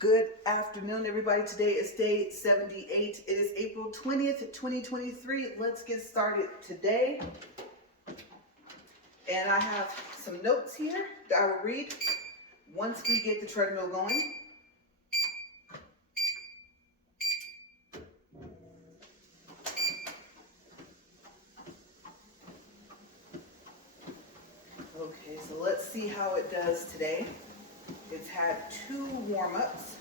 Good afternoon, everybody. Today is day 78. It is April 20th, 2023. Let's get started today. And I have some notes here that I will read once we get the treadmill going. Okay, so let's see how it does today. It's had 2 warm-ups.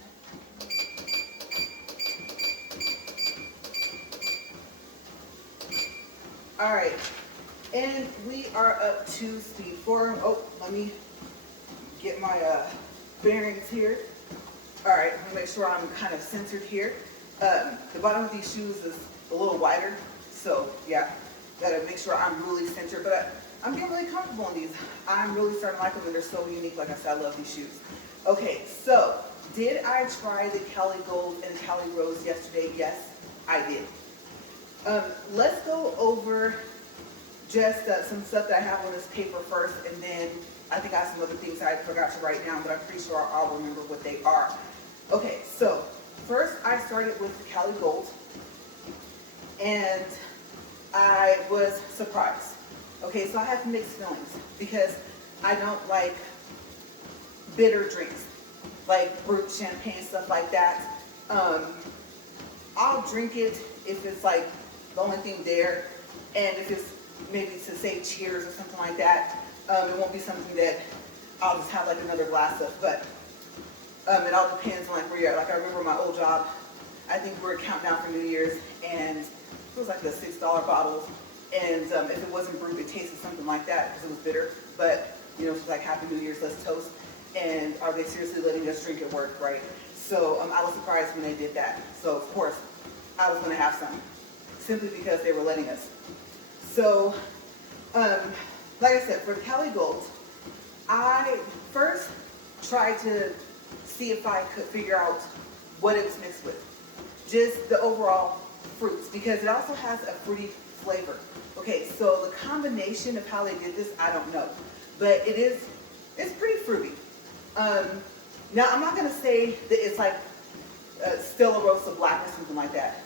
All right, and we are up to speed 4. Oh, let me get my bearings here. All right, I'm gonna make sure I'm kind of centered here. The bottom of these shoes is a little wider, so yeah, gotta make sure I'm really centered, but I'm getting really comfortable in these. I'm really starting to like them, and they're so unique. Like I said, I love these shoes. Okay, so did I try the Cali Gold and Cali Rose yesterday? Yes, I did. Let's go over just some stuff that I have on this paper first, and then I think I have some other things I forgot to write down, but I'm pretty sure I'll remember what they are. Okay, so first I started with the Cali Gold, and I was surprised. Okay, so I have mixed feelings because I don't like bitter drinks, like brut champagne, stuff like that. I'll drink it if it's like the only thing there, and if it's maybe to say cheers or something like that. It won't be something that I'll just have like another glass of, but it all depends on like where you're at. Like I remember my old job, I think we were counting down for New Year's, and it was like the $6 bottles, and if it wasn't brewed, it tasted something like that because it was bitter, but you know, it's like Happy New Year's, let's toast, and are they seriously letting us drink at work, right? So I was surprised when they did that. So of course, I was gonna have some, simply because they were letting us. So, like I said, for the Cali Gold, I first tried to see if I could figure out what it was mixed with. Just the overall fruits, because it also has a fruity flavor. Okay, so the combination of how they did this, I don't know. But it's pretty fruity. Now, I'm not going to say that it's like Stella Rosa Black or something like that.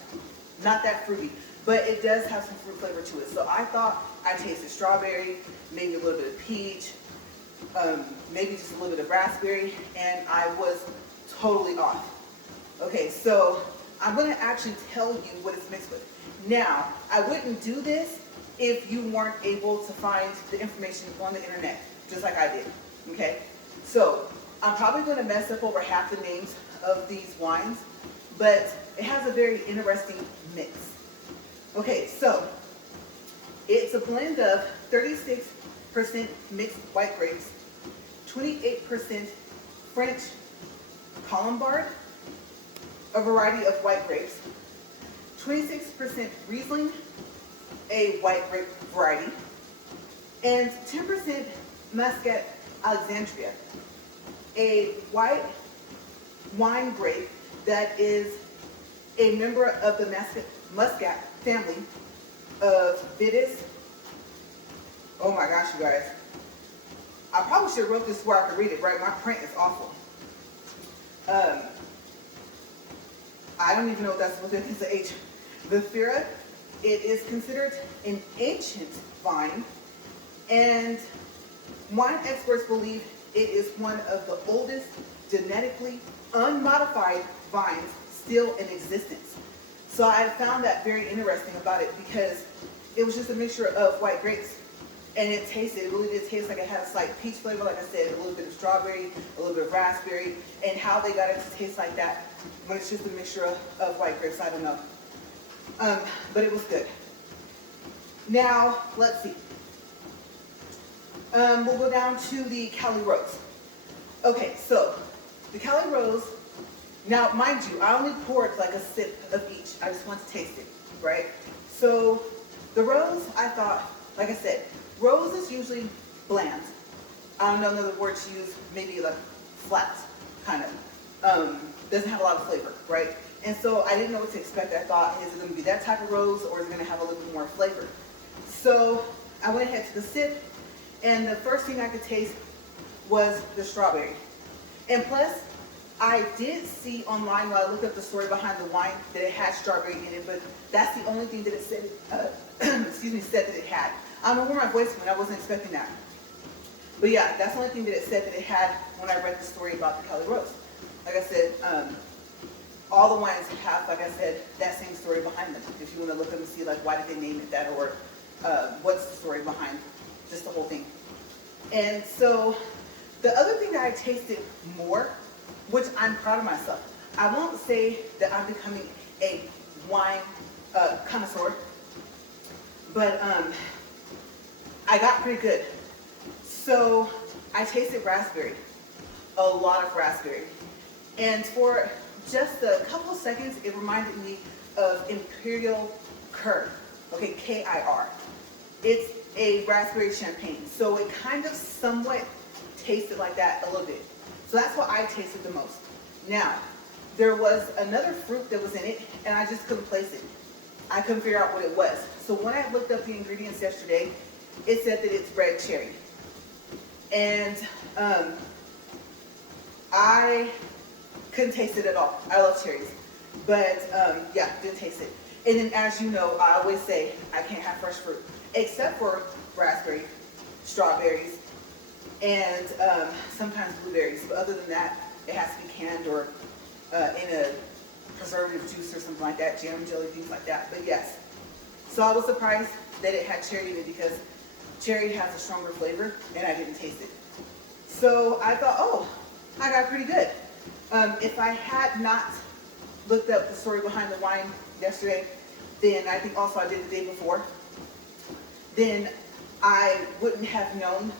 Not that fruity. But it does have some fruit flavor to it. So I thought I tasted strawberry, maybe a little bit of peach, maybe just a little bit of raspberry, and I was totally off. Okay, so I'm going to actually tell you what it's mixed with. Now, I wouldn't do this if you weren't able to find the information on the internet, just like I did. Okay, so I'm probably going to mess up over half the names of these wines, but it has a very interesting mix. Okay, so it's a blend of 36% mixed white grapes, 28% French Colombard, a variety of white grapes, 26% Riesling, a white grape variety, and 10% Muscat Alexandria, a white wine grape that is a member of the Muscat family of Vitis. Oh my gosh, you guys. I probably should have wrote this where I could read it, right? My print is awful. I don't even know what that's supposed to be. It's an H. Vifera. It is considered an ancient vine, and wine experts believe it is one of the oldest genetically unmodified vines still in existence. So I found that very interesting about it because it was just a mixture of white grapes, and it really did taste like it had a slight peach flavor, like I said, a little bit of strawberry, a little bit of raspberry, and how they got it to taste like that when it's just a mixture of white grapes, I don't know. But it was good. Now, let's see. We'll go down to the Cali Rose. Okay, so the Cali Rose, now mind you, I only poured like a sip of each. I just want to taste it, right? So the rose, I thought, like I said, rose is usually bland. I don't know another word to use, maybe like flat, kind of. Doesn't have a lot of flavor, right? And so I didn't know what to expect. I thought, is it going to be that type of rose, or is it going to have a little bit more flavor? So I went ahead to the sip, and the first thing I could taste was the strawberry. And plus, I did see online while I looked up the story behind the wine that it had strawberry in it, but that's the only thing that it said, excuse me, said that it had. I don't know where my voice went, I wasn't expecting that. But yeah, that's the only thing that it said that it had when I read the story about the Cali Rose. Like I said, all the wines have, like I said, that same story behind them. If you want to look up and see, like, why did they name it that, or what's the story behind just the whole thing. And so the other thing that I tasted more, which I'm proud of myself, I won't say that I'm becoming a wine connoisseur, but I got pretty good. So I tasted raspberry, a lot of raspberry. And for just a couple seconds, it reminded me of Imperial Kir, okay, K-I-R. It's a raspberry champagne, so it kind of somewhat tasted like that a little bit. So that's what I tasted the most. Now, there was another fruit that was in it, and I just couldn't place it. I couldn't figure out what it was. So when I looked up the ingredients yesterday, it said that it's red cherry. And I couldn't taste it at all. I love cherries. But yeah, didn't taste it. And then, as you know, I always say I can't have fresh fruit, except for raspberry, strawberries, and sometimes blueberries. But other than that, it has to be canned or in a preservative juice or something like that, jam, jelly, things like that. But yes, so I was surprised that it had cherry in it because cherry has a stronger flavor, and I didn't taste it. So I thought, oh, I got pretty good. If I had not looked up the story behind the wine yesterday, then I think also I did the day before, then I wouldn't have known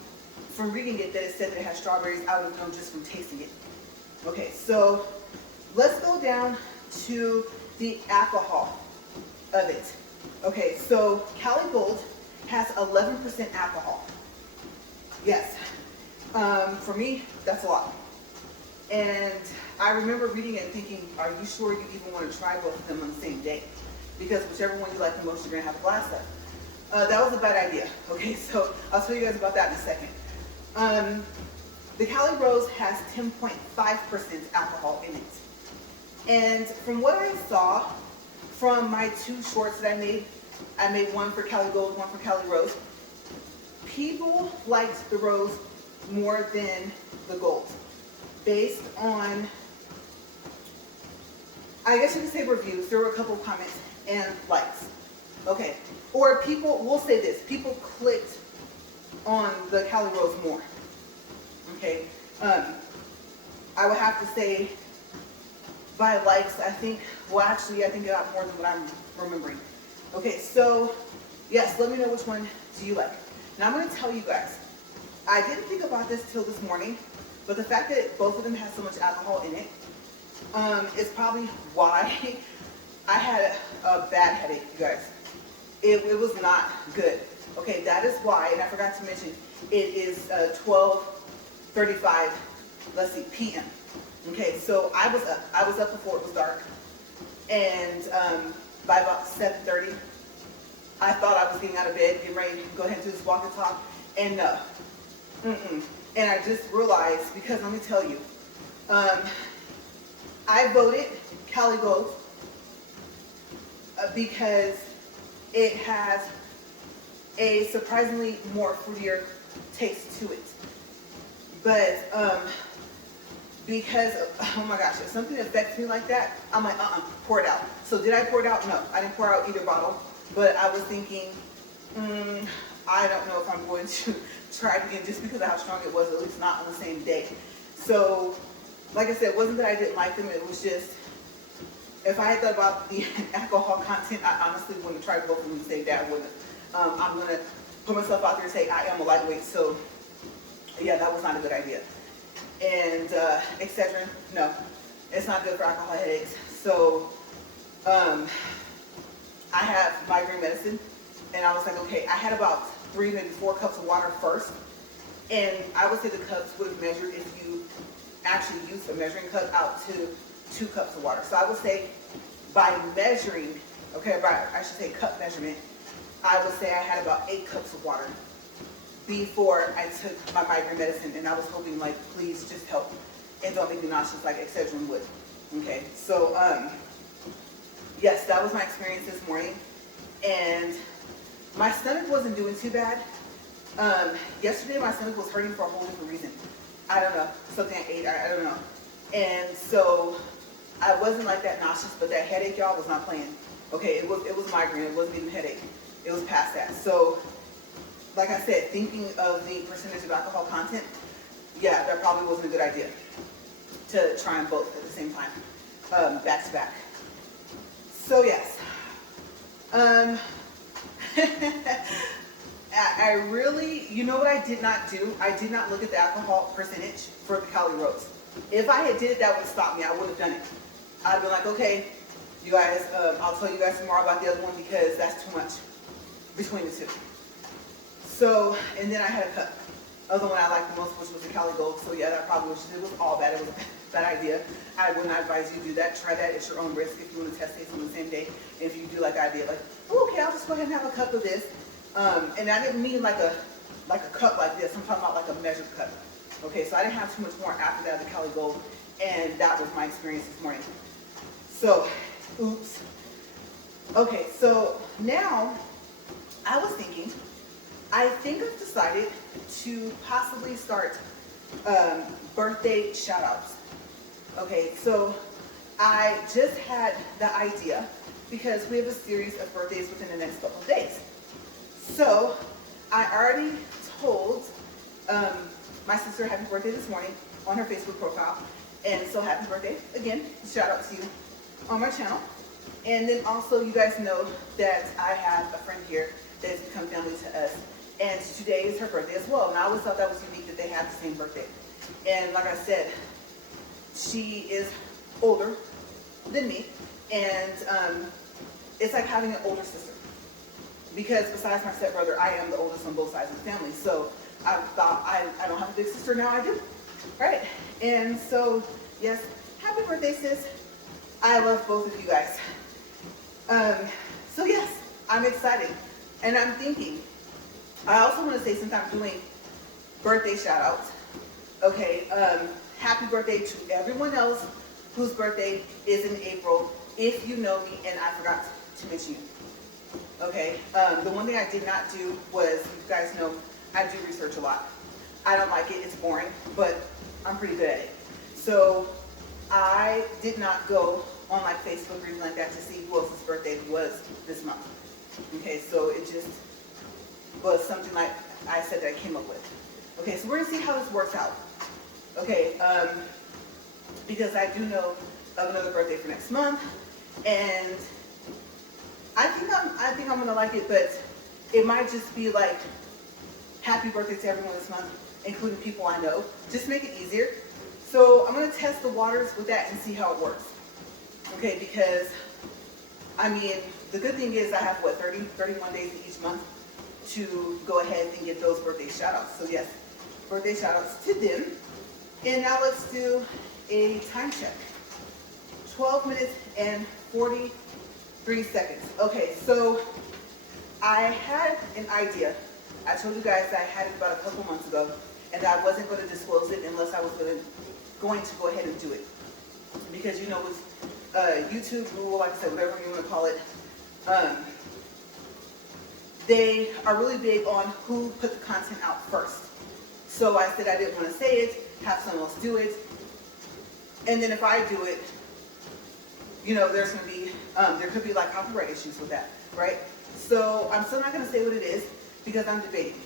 from reading it that it said that it had strawberries. I would have known just from tasting it. Okay, so let's go down to the alcohol of it. Okay, so Cali Gold has 11% alcohol. Yes, for me, that's a lot. And I remember reading it and thinking, are you sure you even want to try both of them on the same day? Because whichever one you like the most, you're going to have a glass of. That was a bad idea. Okay, so I'll tell you guys about that in a second. The Cali Rose has 10.5% alcohol in it. And from what I saw from my two shorts that I made one for Cali Gold, one for Cali Rose. People liked the Rose more than the Gold, based on, I guess you could say reviews. There were a couple of comments and likes. Okay, or people, we'll say this, people clicked on the Cali Rose more. Okay, I would have to say by likes, I think I think I got more than what I'm remembering. Okay, so yes, let me know which one do you like. Now I'm going to tell you guys, I didn't think about this till this morning, but the fact that both of them have so much alcohol in it is probably why I had a bad headache, you guys. It was not good. Okay, that is why, and I forgot to mention, it is 12:35, let's see, p.m. Okay, so I was up before it was dark, and by about 7:30, I thought I was getting out of bed, getting ready to go ahead and do this walk and talk, and no, and I just realized, because let me tell you, I voted Cali Gold because it has a surprisingly more fruitier taste to it. But because, oh my gosh, if something affects me like that, I'm like, pour it out. So did I pour it out? No, I didn't pour out either bottle. But I was thinking, I don't know if I'm going to try it again just because of how strong it was, at least not on the same day. So, like I said, it wasn't that I didn't like them, it was just, if I had thought about the alcohol content, I honestly wouldn't have tried both of them the same day. I wouldn't have. I'm going to put myself out there and say I am a lightweight, so yeah, that was not a good idea. And Excedrin, no, it's not good for alcohol headaches. So I have migraine medicine, and I was like, okay, I had about 3, maybe 4 cups of water first, and I would say the cups would have measured if you actually used a measuring cup out to 2 cups of water. So I would say by measuring, okay, I should say cup measurement, I would say I had about 8 cups of water before I took my migraine medicine, and I was hoping, like, please just help. and don't make me nauseous like Excedrin would. Okay, so yes, that was my experience this morning, and my stomach wasn't doing too bad. Yesterday my stomach was hurting for a whole different reason. I don't know, something I ate, I don't know. And so I wasn't like that nauseous, but that headache, y'all, was not playing. Okay, it was migraine, it wasn't even headache. It was past that. So, like I said, thinking of the percentage of alcohol content, yeah, that probably wasn't a good idea to try them both at the same time, back to back. So yes, I really, you know what I did not do? I did not look at the alcohol percentage for the Cali Rose. If I had did it, that would have stopped me. I would have done it. I'd have been like, okay, you guys, I'll tell you guys tomorrow about the other one because that's too much between the two. So, and then I had a cup. Other one I liked the most, which was the Cali Gold. So yeah, that probably was, it was all bad. It was a bad idea. I would not advise you to do that. Try that at your own risk if you want to test taste on the same day. And if you do like I did, like, oh, okay, I'll just go ahead and have a cup of this. And I didn't mean like a cup like this. I'm talking about like a measured cup. Okay, so I didn't have too much more after that of the Cali Gold, and that was my experience this morning. So, oops. Okay, so now I was thinking, I think I've decided to possibly start birthday shout outs. Okay, so I just had the idea because we have a series of birthdays within the next couple of days. So I already told my sister happy birthday this morning on her Facebook profile. And so happy birthday again. Shout out to you on my channel. And then also you guys know that I have a friend here that has become family to us. And today is her birthday as well. And I always thought that was unique that they have the same birthday. And like I said, she is older than me. And it's like having an older sister. Because besides my stepbrother, I am the oldest on both sides of the family. So I thought, I don't have a big sister, now I do. Right? And so, yes, happy birthday, sis. I love both of you guys. So yes, I'm excited. And I'm thinking, I also want to say, since I'm doing birthday shout outs, okay, happy birthday to everyone else whose birthday is in April, if you know me and I forgot to mention you. Okay, the one thing I did not do was, you guys know, I do research a lot. I don't like it, it's boring, but I'm pretty good at it. So I did not go on like Facebook or anything like that to see who else's birthday was this month. Okay, so it just was something like I said that I came up with. Okay, so we're gonna see how this works out. Okay, because I do know of another birthday for next month, and I think I'm gonna like it, but it might just be like happy birthday to everyone this month, including people I know. Just make it easier. So I'm gonna test the waters with that and see how it works. Okay, because I mean, the good thing is I have what, 31 days in each month to go ahead and get those birthday shout outs. So yes, birthday shout outs to them. And now let's do a time check. 12 minutes and 43 seconds. Okay, so I had an idea. I told you guys I had it about a couple months ago, and I wasn't going to disclose it unless I was going to go ahead and do it. Because you know, with YouTube, Google, like I said, whatever you want to call it, they are really big on who put the content out first. So I said I didn't want to say it, have someone else do it, and then if I do it, you know, there's going to be, there could be like copyright issues with that, right? So I'm still not going to say what it is because I'm debating.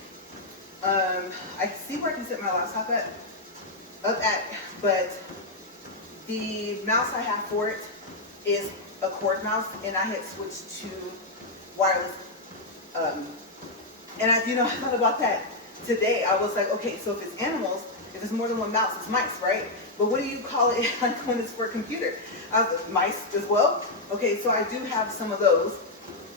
I see where I can set my laptop up at, but the mouse I have for it is a cord mouse, and I had switched to wireless. And I thought about that today. I was like, okay, so if it's animals, if it's more than one mouse, it's mice, right? But what do you call it like when it's for a computer? Mice as well. Okay, so I do have some of those,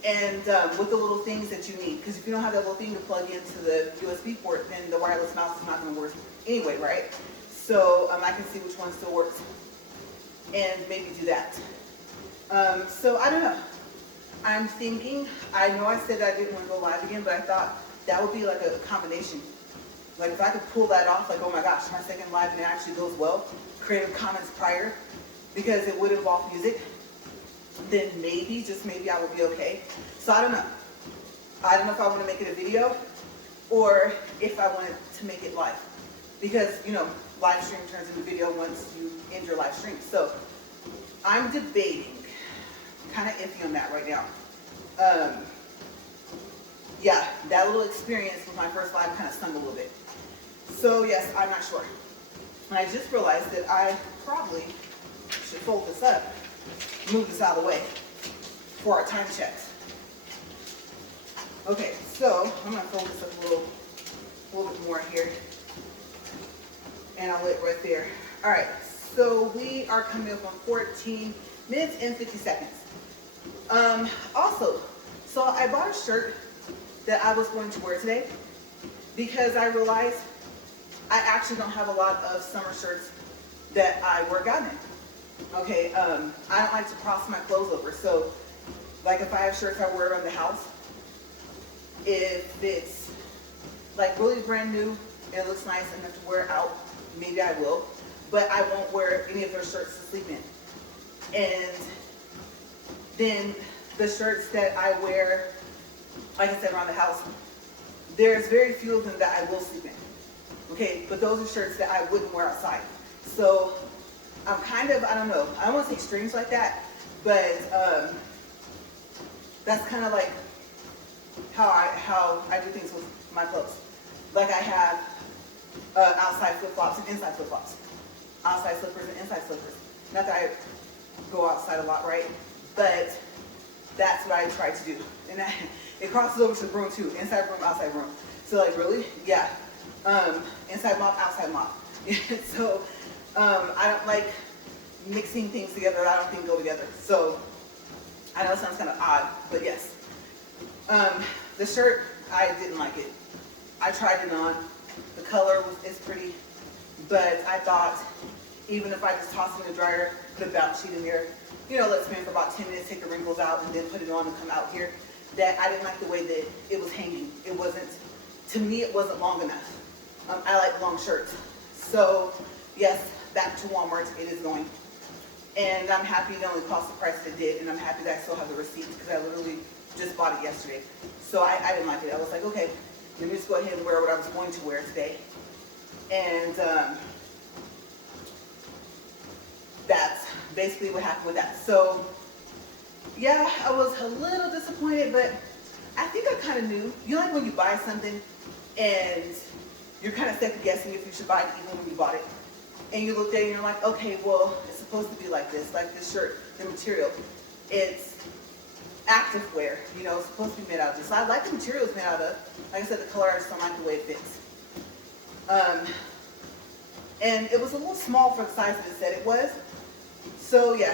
and with the little things that you need, because if you don't have that little thing to plug into the USB port, then the wireless mouse is not going to work anyway, right? So I can see which one still works, and maybe do that. So I don't know. I'm thinking, I know I said I didn't want to go live again, but I thought that would be like a combination Like if I could pull that off, like, oh my gosh, my second live and it actually goes well, creative comments prior, because it would involve music, then maybe, just maybe, I would be okay. So I don't know. I don't know if I want to make it a video or if I wanted to make it live. Because, you know, live stream turns into video once you end your live stream. So I'm debating, kind of iffy on that right now. Yeah, that little experience with my first live kind of stung a little bit. So yes, I'm not sure. And I just realized that I probably should fold this up, move this out of the way for our time checks. Okay, so I'm gonna fold this up a little bit more here. And I'll lay it right there. All right, so we are coming up on 14 minutes and 50 seconds. Also, so I bought a shirt that I was going to wear today because I realized I actually don't have a lot of summer shirts that I work out in. Okay, I don't like to cross my clothes over. So, like if I have shirts I wear around the house, if it's like really brand new and it looks nice enough to wear out, maybe I will, but I won't wear any of those shirts to sleep in. And then the shirts that I wear, like I said, around the house, there's very few of them that I will sleep in. Okay, but those are shirts that I wouldn't wear outside. So I'm kind of, I don't know, I don't want to say strange like that, but that's kind of like how I do things with my clothes. Like I have outside flip-flops and inside flip-flops. Outside slippers and inside slippers. Not that I go outside a lot, right? But that's what I try to do. And it crosses over to the room too. Inside room, outside room. So like really? Yeah. Inside mop, outside mop. So I don't like mixing things together that I don't think go together. So I know it sounds kind of odd, but yes. The shirt, I didn't like it. I tried it on. The color is pretty, but I thought even if I just toss it in the dryer, put a bounce sheet in there, you know, let it spin for about 10 minutes, take the wrinkles out, and then put it on and come out here, that I didn't like the way that it was hanging. It wasn't, to me, it wasn't long enough. I like long shirts. So yes, back to Walmart, it is going. And I'm happy it only cost the price it did, and I'm happy that I still have the receipt because I literally just bought it yesterday. So I didn't like it. I was like, okay, let me just go ahead and wear what I was going to wear today. And that's basically what happened with that. So yeah, I was a little disappointed, but I think I kind of knew. You know, like when you buy something and you're kind of second guessing if you should buy it even when you bought it. And you look at it and you're like, okay, well, it's supposed to be like this shirt, the material. It's active wear, you know, it's supposed to be made out of this. So I like the material it's made out of. Like I said, the color, I just don't like the way it fits. And it was a little small for the size that it said it was. So yeah,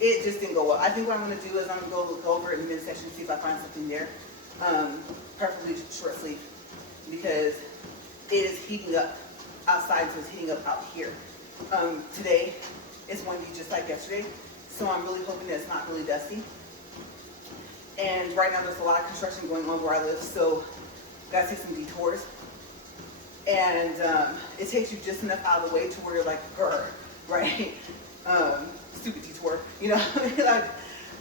it just didn't go well. I think what I'm going to do is I'm going to go look over in the midsection, see if I find something there. Preferably short sleeve, because it is heating up outside, so it's heating up out here. Today it's windy just like yesterday, so I'm really hoping that it's not really dusty. And right now there's a lot of construction going on where I live, so gotta take some detours. And it takes you just enough out of the way to where you're like, grr, right? Stupid detour, you know? Like,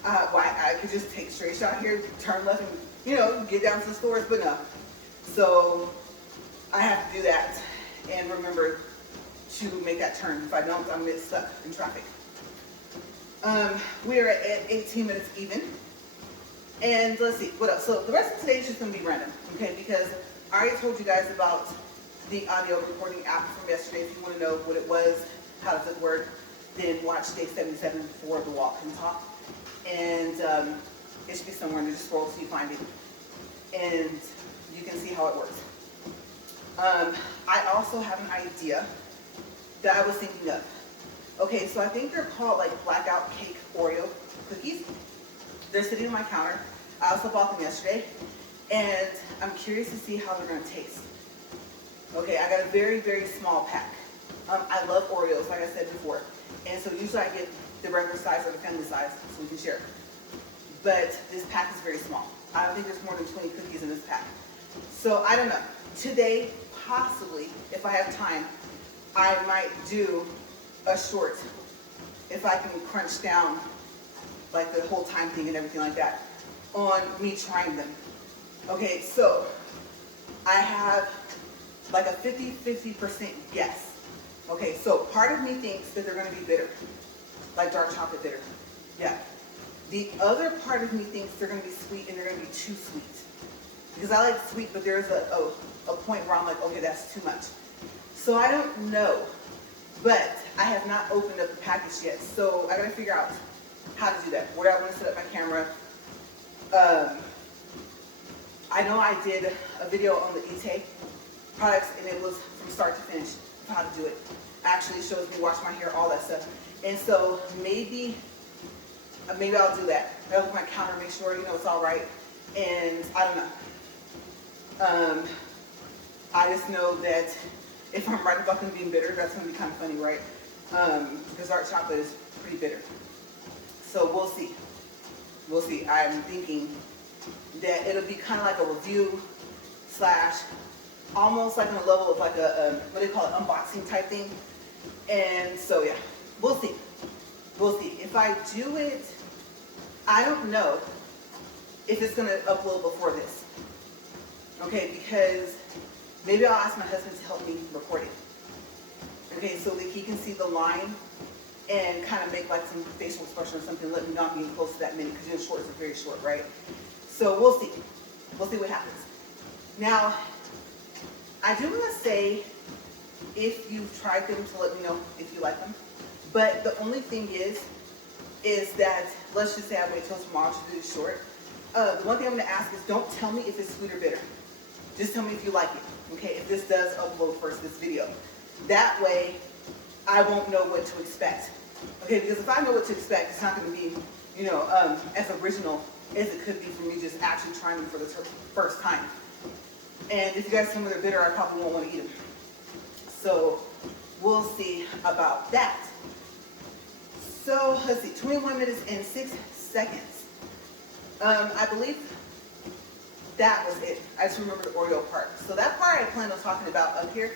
I could just take a straight shot here, turn left, and, you know, get down to the stores, but no. So I have to do that and remember to make that turn. If I don't, I'm gonna get stuck in traffic. We are at 18 minutes even. And let's see, what else? So the rest of today is just gonna be random, okay? Because I already told you guys about the audio recording app from yesterday. If you wanna know what it was, how does it work, then watch day 77 for the walk and talk. And it should be somewhere in there, just scroll till you find it. And you can see how it works. I also have an idea that I was thinking of. Okay, so I think they're called like Blackout Cake Oreo cookies. They're sitting on my counter. I also bought them yesterday, and I'm curious to see how they're gonna taste. Okay, I got a very, very small pack. I love Oreos, like I said before, and so usually I get the regular size or the family size so we can share. But this pack is very small. I don't think there's more than 20 cookies in this pack. So I don't know. Today possibly, if I have time, I might do a short if I can crunch down like the whole time thing and everything like that on me trying them. Okay, so I have like a 50% guess. Okay, so part of me thinks that they're going to be bitter, like dark chocolate bitter. Yeah. The other part of me thinks they're going to be sweet and they're going to be too sweet. Because I like sweet, but there's a point where I'm like, okay, that's too much. So I don't know, but I have not opened up the package yet. So I got to figure out how to do that, where I want to set up my camera. I know I did a video on the Ite products, and it was from start to finish of how to do it. Actually, it shows me wash my hair, all that stuff. And so maybe I'll do that. I'll look at my counter, make sure it's all right. And I don't know. I just know that if I'm right about them being bitter, that's going to be kind of funny, right? Because dark chocolate is pretty bitter. So we'll see. We'll see. I'm thinking that it'll be kind of like a review slash almost like on a level of like a what do they call it, unboxing type thing. And so yeah, we'll see. We'll see. If I do it, I don't know if it's going to upload before this. Okay, because maybe I'll ask my husband to help me record it. Okay, so that he can see the line and kind of make like some facial expression or something, let me not be close to that minute, because shorts are very short, right? So we'll see. We'll see what happens. Now, I do want to say, if you've tried them, to let me know if you like them. But the only thing is that, let's just say I wait till tomorrow to do this short. The one thing I'm going to ask is, don't tell me if it's sweet or bitter. Just tell me if you like it, okay, if this does upload first, this video. That way, I won't know what to expect. Okay, because if I know what to expect, it's not going to be, as original as it could be for me just actually trying them for the first time. And if you guys tell me they're bitter, I probably won't want to eat them. So, we'll see about that. So, let's see, 21 minutes and 6 seconds. I believe that was it. I just remember the Oreo part. So that part I plan on talking about up here.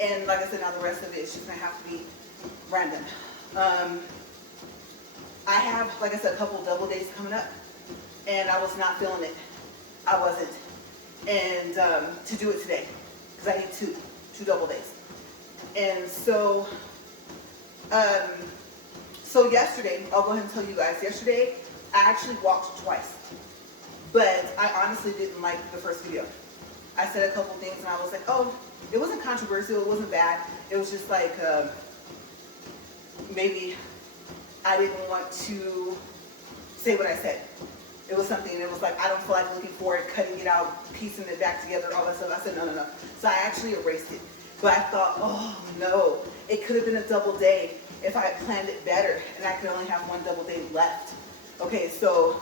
And like I said, now the rest of it is just going to have to be random. I have, like I said, a couple of double days coming up. And I was not feeling it. I wasn't. And to do it today. Because I need two double days. And so, so yesterday, I'll go ahead and tell you guys, yesterday I actually walked twice. But I honestly didn't like the first video. I said a couple things and I was like, oh, it wasn't controversial, it wasn't bad. It was just like, maybe I didn't want to say what I said. It was something, and it was like, I don't feel like looking for it, cutting it out, piecing it back together, all that stuff. I said, no. So I actually erased it. But I thought, oh no, it could have been a double day if I had planned it better, and I could only have one double day left. Okay, so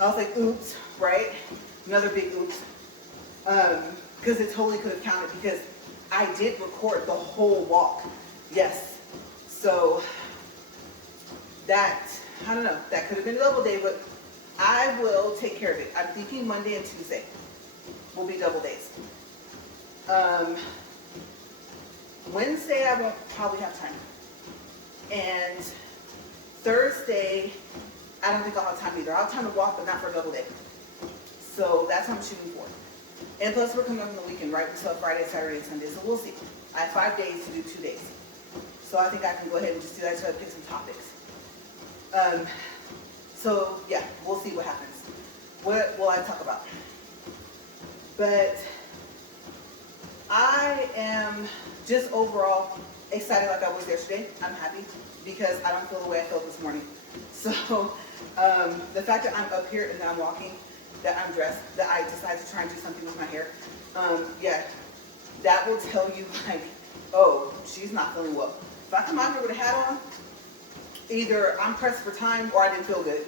I was like, oops, right? Another big oops. Because it totally could have counted, because I did record the whole walk. Yes. So that, I don't know, that could have been a double day, but I will take care of it. I'm thinking Monday and Tuesday will be double days. Wednesday I won't probably have time. And Thursday, I don't think I'll have time either. I'll have time to walk, but not for a double day. So that's what I'm shooting for. And plus we're coming up on the weekend, right? We still have Friday, Saturday, and Sunday. So we'll see. I have 5 days to do 2 days. So I think I can go ahead and just do that, so I pick some topics. So yeah, we'll see what happens. What will I talk about? But I am just overall excited like I was yesterday. I'm happy because I don't feel the way I felt this morning. So the fact that I'm up here and that I'm walking, that I'm dressed, that I decided to try and do something with my hair, yeah, that will tell you like, oh, she's not feeling well. If I come out here with a hat on, either I'm pressed for time or I didn't feel good.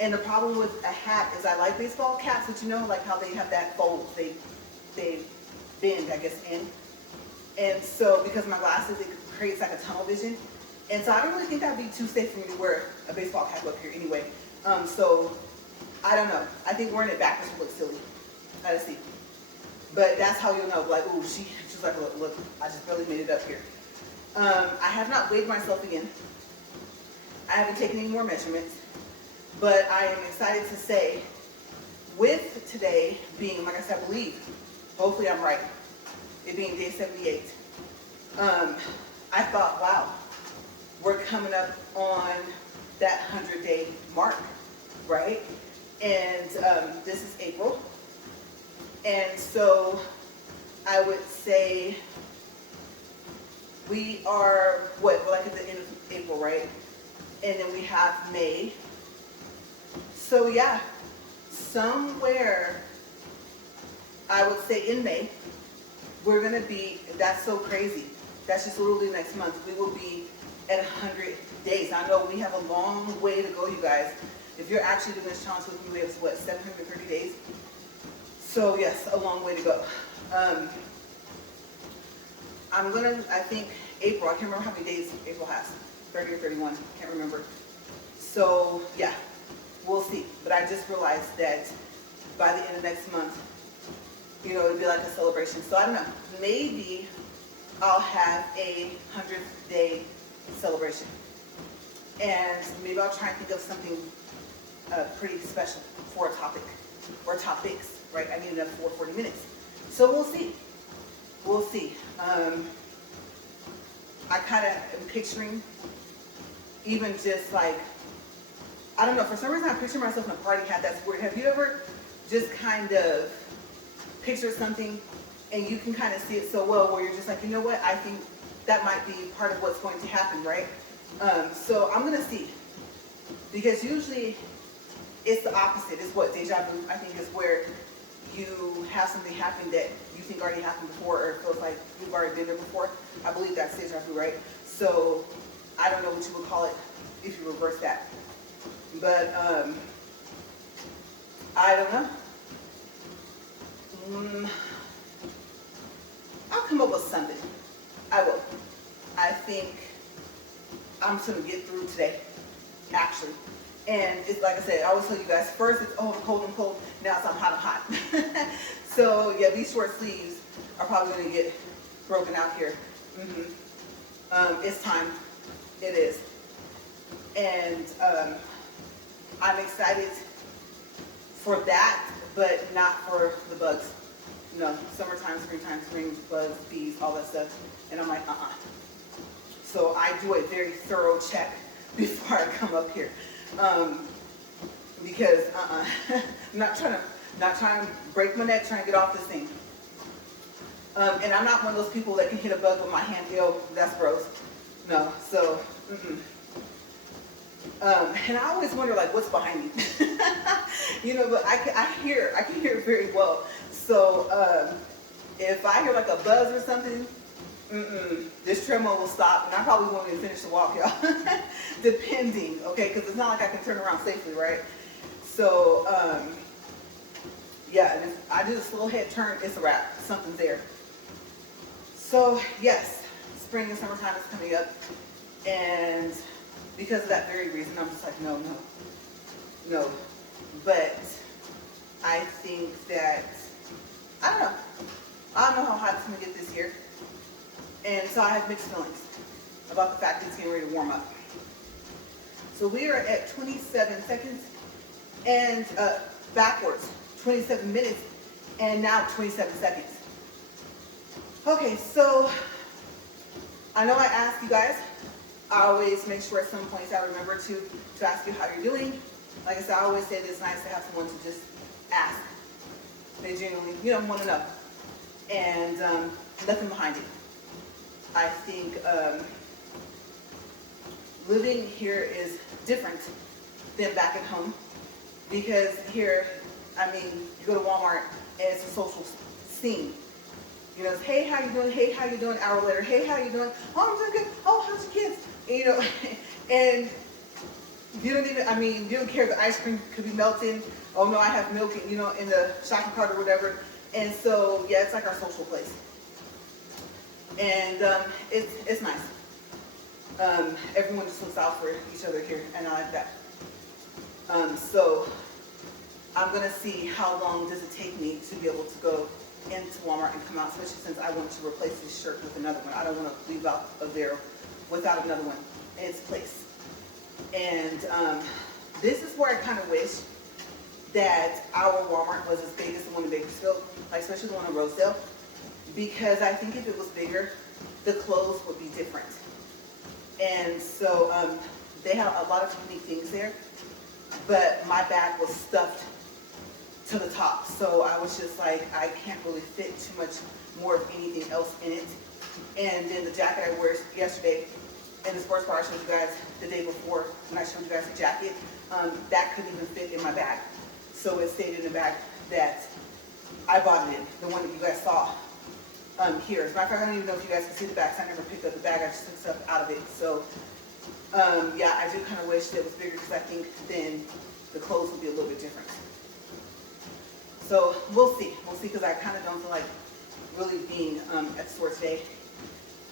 And the problem with a hat is I like baseball caps, but you know, like how they have that fold, they bend, I guess, in. And so because of my glasses, it creates like a tunnel vision. And so I don't really think that would be too safe for me to wear a baseball cap up here anyway. So I don't know. I think wearing it backwards would look silly. Let's see. But that's how you'll know, like, ooh, she's like, look, I just barely made it up here. I have not weighed myself again. I haven't taken any more measurements, but I am excited to say, with today being, like I said, I believe, hopefully I'm right, it being day 78, I thought, wow, we're coming up on that 100-day mark, right? And this is April. And so I would say we are, we're like at the end of April, right? And then we have May. So yeah, somewhere, I would say in May, we're going to be, that's so crazy. That's just literally next month. We will be at 100 days. I know we have a long way to go, you guys. If you're actually doing this challenge with me, we have, what, 730 days? So yes, a long way to go. I'm going to, I think, April, I can't remember how many days April has. 30 or 31, can't remember. So yeah, we'll see. But I just realized that by the end of next month, you know, it'll be like a celebration. So I don't know, maybe I'll have a 100th day celebration. And maybe I'll try and think of something pretty special for a topic, or topics, right? I need enough for 40 minutes. So we'll see. We'll see. I kind of am picturing even just like, I don't know, for some reason I picture myself in a party hat. That's weird. Have you ever just kind of pictured something and you can kind of see it so well where you're just like, you know what, I think that might be part of what's going to happen, right? So I'm going to see. Because usually it's the opposite. It's what deja vu, I think, is where you have something happen that you think already happened before, or it feels like you've already been there before. I believe that's deja vu, right? So I don't know what you would call it if you reverse that. But I don't know. I'll come up with something. I will. I think I'm just going to get through today, actually. And it's like I said, I always tell you guys, first it's, oh, I'm cold, now it's I'm hot, So yeah, these short sleeves are probably going to get broken out here. It's time. It is. And I'm excited for that, but not for the bugs. No, summertime, springtime, spring, bugs, bees, all that stuff. And I'm like, So I do a very thorough check before I come up here. Because I'm not trying to break my neck trying to get off this thing. And I'm not one of those people that can hit a bug with my hand. Yo, that's gross. No, so, and I always wonder, like, what's behind me? You know, but I can hear it very well. So, if I hear like a buzz or something, this treadmill will stop, and I probably won't even finish the walk, y'all. Depending, okay, because it's not like I can turn around safely, right? So, yeah, if I do this little head turn, it's a wrap. Something's there. So, yes, spring and summertime is coming up, and because of that very reason, I'm just like, no. But I think that, I don't know how hot it's going to get this year. And so I have mixed feelings about the fact that it's getting ready to warm up. So we are at 27 seconds and backwards, 27 minutes, and now 27 seconds. Okay, so I know I asked you guys. I always make sure at some points I remember to ask you how you're doing. Like I said, I always say that it's nice to have someone to just ask. They genuinely, want to know. And nothing behind it. I think living here is different than back at home, because here, you go to Walmart and it's a social scene. You know, it's, hey, how you doing? Hey, how you doing? An hour later, hey, how you doing? Oh, I'm doing good. Oh, how's your kids? And, and you don't even, you don't care if the ice cream could be melting. Oh no, I have milk, in the shopping cart or whatever. And so, yeah, it's like our social place. And it's nice. Everyone just looks out for each other here, and I like that. So I'm gonna see how long does it take me to be able to go into Walmart and come out, especially since I want to replace this shirt with another one. I don't want to leave out of there without another one in its place. And this is where I kind of wish that our Walmart was as big as the one in Bakersfield, like especially the one in Rosedale, because I think if it was bigger, the clothes would be different. And so they have a lot of unique things there, but my bag was stuffed to the top. So I was just like, I can't really fit too much more of anything else in it. And then the jacket I wore yesterday and the sports bar I showed you guys the day before when I showed you guys the jacket, that couldn't even fit in my bag. So it stayed in the bag that I bought it in, the one that you guys saw here. As a matter of fact, I don't even know if you guys can see the bags. I never picked up the bag. I just took stuff out of it. So yeah, I do kind of wish that it was bigger because I think then the clothes would be a little bit different. So we'll see. We'll see, because I kind of don't feel like really being at the store today.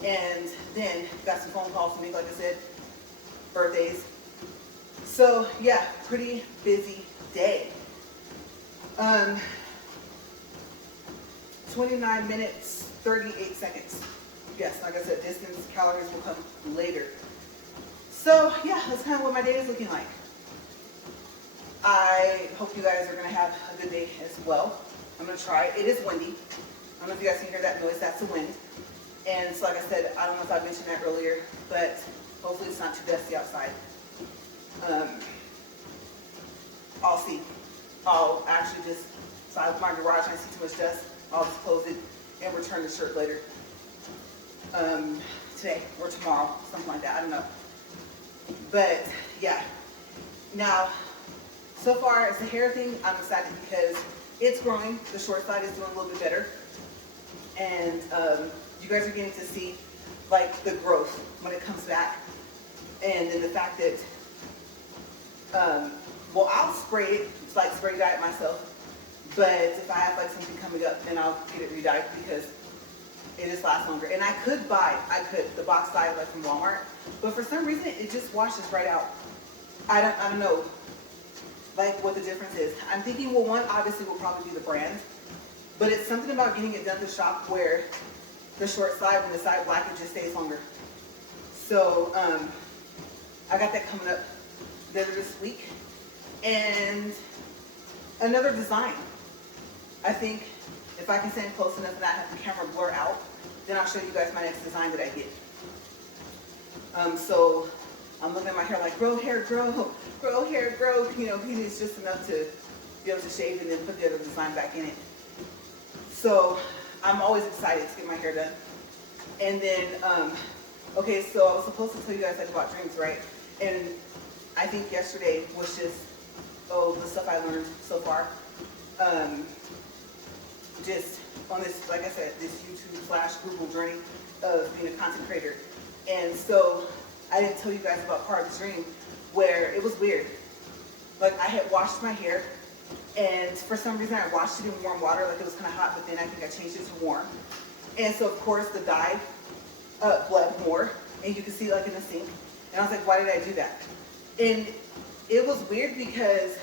And then got some phone calls to make, like I said, birthdays. So yeah, pretty busy day. 29 minutes, 38 seconds. Yes, like I said, distance, calories will come later. So yeah, that's kind of what my day is looking like. I hope you guys are going to have a good day as well. I'm going to try. It is windy. I don't know if you guys can hear that noise. That's the wind. And so like I said, I don't know if I mentioned that earlier, but hopefully it's not too dusty outside. I'll see. I'll actually just, so I have my garage and I see too much dust, I'll just close it and return the shirt later. Today or tomorrow, something like that. I don't know. But yeah. Now, so far as the hair thing, I'm excited because it's growing. The short side is doing a little bit better. And you guys are getting to see like the growth when it comes back. And then the fact that, well, I'll spray it. It's like spray dye it myself. But if I have like something coming up, then I'll get it re-dyed because it just lasts longer. And I could buy the box dye like from Walmart, but for some reason it just washes right out. I don't know like what the difference is. I'm thinking, well, one obviously will probably be the brand, but it's something about getting it done at the shop where the short side, when the side black, it just stays longer. So I got that coming up later this week. And another design. I think if I can stand close enough and not have the camera blur out, then I'll show you guys my next design that I get. So I'm looking at my hair like, grow hair, grow, grow hair, grow. You know, he needs just enough to be able to shave and then put the other design back in it. So I'm always excited to get my hair done. And then, okay, so I was supposed to tell you guys like about dreams, right? And I think yesterday was just, the stuff I learned so far. Just on this, like I said, this YouTube/Google journey of being a content creator. And so I didn't tell you guys about part of the dream where it was weird. Like I had washed my hair, and for some reason I washed it in warm water, like it was kind of hot, but then I think I changed it to warm. And so of course the dye bled more, and you can see like in the sink. And I was like, why did I do that? And it was weird because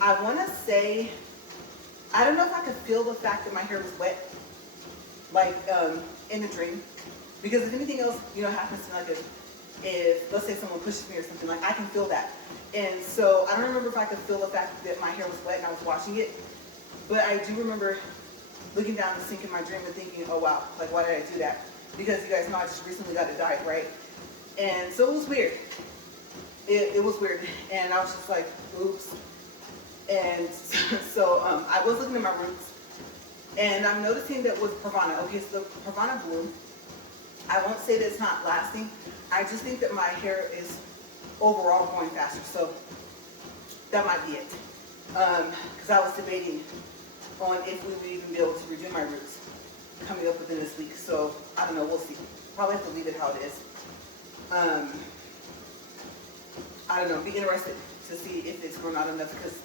I want to say, I don't know if I could feel the fact that my hair was wet, like in the dream. Because if anything else, you know, happens to me, like if let's say someone pushes me or something, like I can feel that. And so I don't remember if I could feel the fact that my hair was wet and I was washing it. But I do remember looking down the sink in my dream and thinking, oh wow, like why did I do that? Because you guys know I just recently got it dyed, right? And so it was weird. It was weird. And I was just like, oops. And so I was looking at my roots, and I'm noticing that with Pravana, okay, so the Pravana bloom, I won't say that it's not lasting. I just think that my hair is overall growing faster, so that might be it. Because I was debating on if we would even be able to redo my roots coming up within this week. So I don't know, we'll see. Probably have to leave it how it is. I don't know, be interested to see if it's grown out enough, because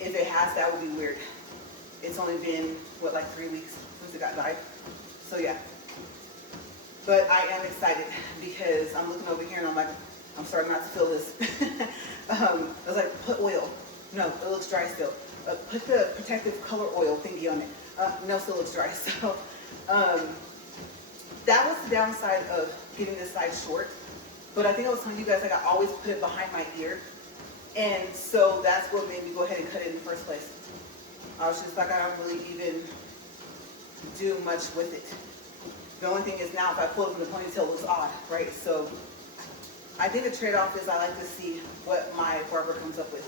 if it has, that would be weird. It's only been, what, like 3 weeks since it got dyed? So yeah. But I am excited because I'm looking over here and I'm like, I'm starting not to feel this. I was like, put oil. No, it looks dry still. Put the protective color oil thingy on it. No, still looks dry. So that was the downside of getting this side short. But I think I was telling you guys, like, I always put it behind my ear. And so that's what made me go ahead and cut it in the first place. I was just like, I don't really even do much with it. The only thing is now if I pull it from the ponytail, it looks odd, right? So I think the trade-off is I like to see what my barber comes up with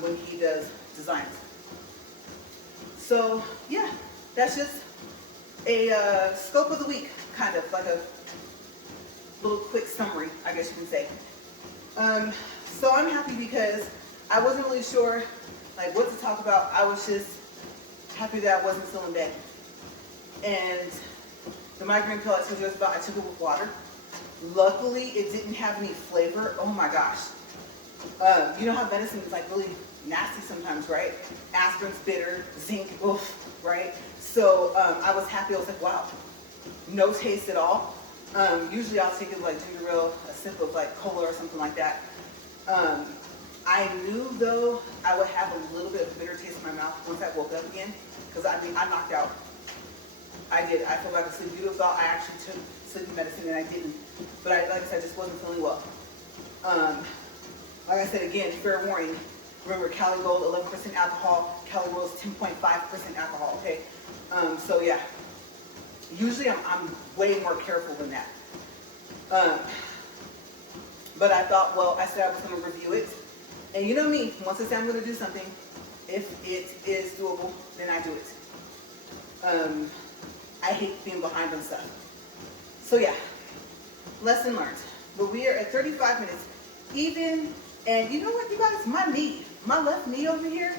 when he does designs. So yeah, that's just a scope of the week, kind of like a little quick summary, I guess you can say. So I'm happy because I wasn't really sure like what to talk about. I was just happy that I wasn't still in bed. And the migraine pill I told you about, I took it with water. Luckily, it didn't have any flavor. Oh my gosh. You know how medicine is like really nasty sometimes, right? Aspirin's bitter, zinc, oof, right? So I was happy. I was like, wow, no taste at all. Usually I'll take it like ginger ale, a sip of like cola or something like that. I knew though I would have a little bit of bitter taste in my mouth once I woke up again, because I mean, I knocked out. I did. I fell back asleep. You thought I actually took sleeping medicine and I didn't. But like I said, I just wasn't feeling well. Like I said again, fair warning. Remember, Cali Gold, 11% alcohol. Cali Rose, 10.5% alcohol. Okay. So yeah. Usually I'm way more careful than that. But I thought, well, I said I was going to review it. And you know me, once I say I'm going to do something, if it is doable, then I do it. I hate being behind on stuff. So yeah, lesson learned. But we are at 35 minutes. Even, and you know what, you guys, my knee, my left knee over here,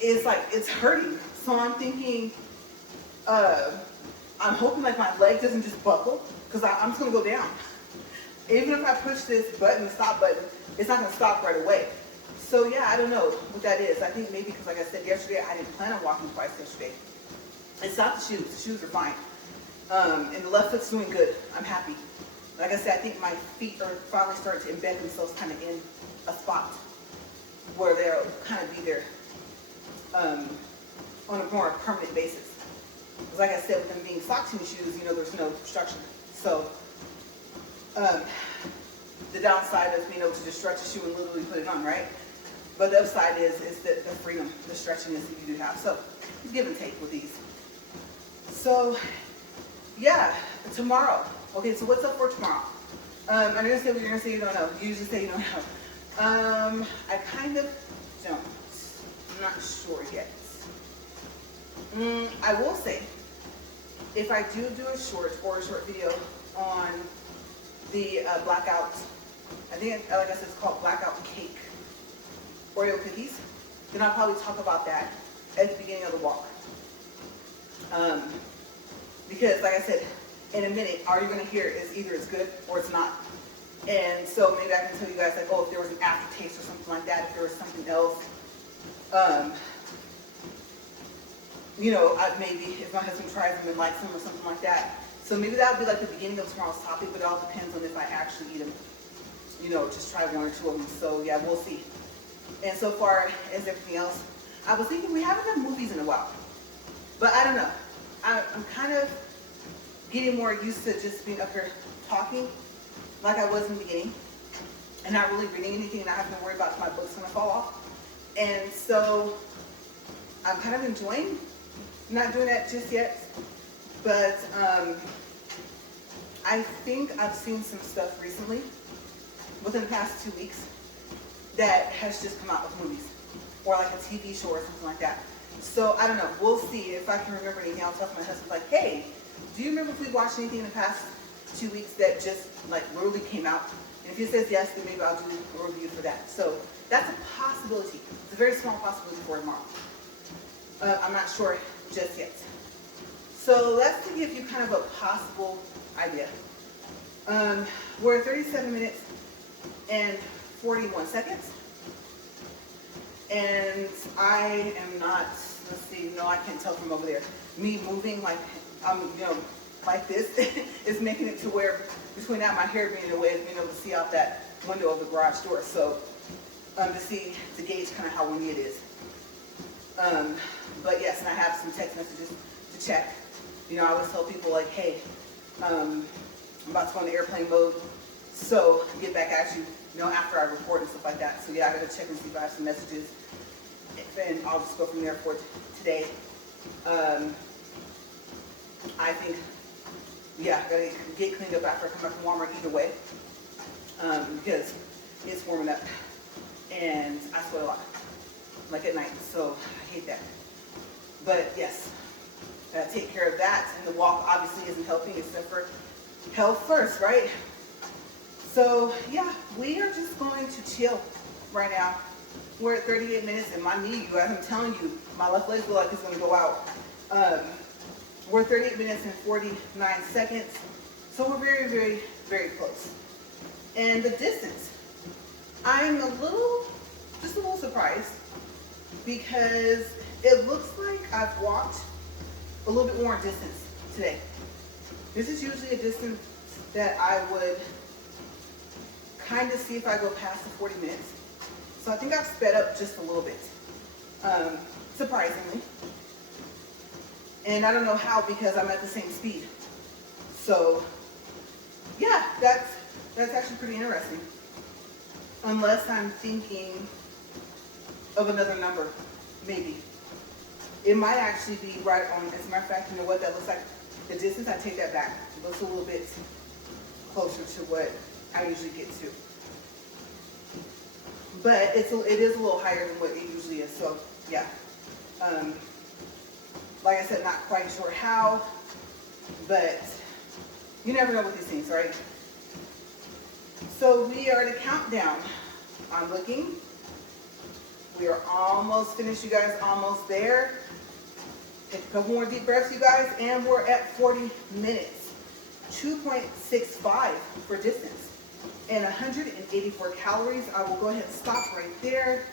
is like, it's hurting. So I'm thinking, I'm hoping like my leg doesn't just buckle, because I'm just going to go down. Even if I push this button, the stop button, it's not going to stop right away. So yeah, I don't know what that is. I think maybe because like I said yesterday, I didn't plan on walking twice yesterday. It's not the shoes. The shoes are fine. And the left foot's doing good. I'm happy. Like I said, I think my feet are finally starting to embed themselves kind of in a spot where they'll kind of be there on a more permanent basis. Because like I said, with them being sock shoes, you know, there's no obstruction. So the downside is being able to just stretch a shoe and literally put it on, right? But the upside is the freedom, the stretchiness that you do have. So it's give and take with these. So yeah, tomorrow. Okay, so what's up for tomorrow? I'm going to say what you're going to say you don't know. You usually say you don't know. I kind of don't. I'm not sure yet. I will say, if I do a short video on the Blackout, I think, like I said, it's called Blackout Cake Oreo cookies, then I'll probably talk about that at the beginning of the walk. Because like I said, in a minute, all you're going to hear is either it's good or it's not. And so maybe I can tell you guys like, oh, if there was an aftertaste or something like that, if there was something else, you know, maybe if my husband tries them and likes them or something like that. So maybe that would be like the beginning of tomorrow's topic, but it all depends on if I actually eat them. You know, just try one or two of them. So yeah, we'll see. And so far as everything else, I was thinking we haven't done movies in a while. But I don't know. I'm kind of getting more used to just being up here talking like I was in the beginning and not really reading anything, and not having to worry about if my book's going to fall off. And so I'm kind of enjoying not doing that just yet. But I think I've seen some stuff recently within the past 2 weeks that has just come out with movies or like a TV show or something like that. So I don't know. We'll see if I can remember anything. I'll tell my husband like, hey, do you remember if we watched anything in the past 2 weeks that just like really came out? And if he says yes, then maybe I'll do a review for that. So that's a possibility. It's a very small possibility for tomorrow. I'm not sure just yet. So that's to give you kind of a possible idea. We're at 37 minutes and 41 seconds. And I am not, let's see, no, I can't tell from over there. Me moving like, you know, like this is making it to where between that, my hair being in the way of being able to see out that window of the garage door. So to gauge kind of how windy it is. But yes, and I have some text messages to check. You know, I always tell people like, hey, I'm about to go into airplane mode, so get back at you, you know, after I record and stuff like that. So yeah, I gotta check and see if I have some messages, and I'll just go from there for today. I think, yeah, I gotta get cleaned up after I come back from Walmart either way, because it's warming up, and I sweat a lot, like at night, so I hate that. But yes, gotta take care of that, and the walk obviously isn't helping except for health first, right? So yeah, we are just going to chill right now. We're at 38 minutes, and my knee, you guys, I'm telling you, my left leg feels like it's gonna go out. We're 38 minutes and 49 seconds, so we're very, very, very close. And the distance, I'm just a little surprised, because it looks like I've walked a little bit more distance today. This is usually a distance that I would kind of see if I go past the 40 minutes. So I think I've sped up just a little bit, surprisingly. And I don't know how, because I'm at the same speed. So yeah, that's actually pretty interesting. Unless I'm thinking of another number, maybe. It might actually be right on, as a matter of fact, you know what that looks like? The distance, I take that back. It looks a little bit closer to what I usually get to. But it is a little higher than what it usually is, so yeah. Like I said, not quite sure how, but you never know with these things, right? So we are at a countdown. I'm looking. We are almost finished, you guys, almost there. Take a couple more deep breaths, you guys, and we're at 40 minutes. 2.65 for distance and 184 calories. I will go ahead and stop right there.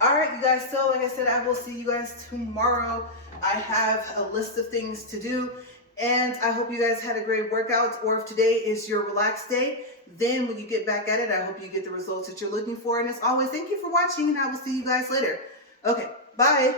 All right, you guys, so like I said, I will see you guys tomorrow. I have a list of things to do, and I hope you guys had a great workout, or if today is your relaxed day, then when you get back at it, I hope you get the results that you're looking for. And as always, thank you for watching, and I will see you guys later. Okay, bye.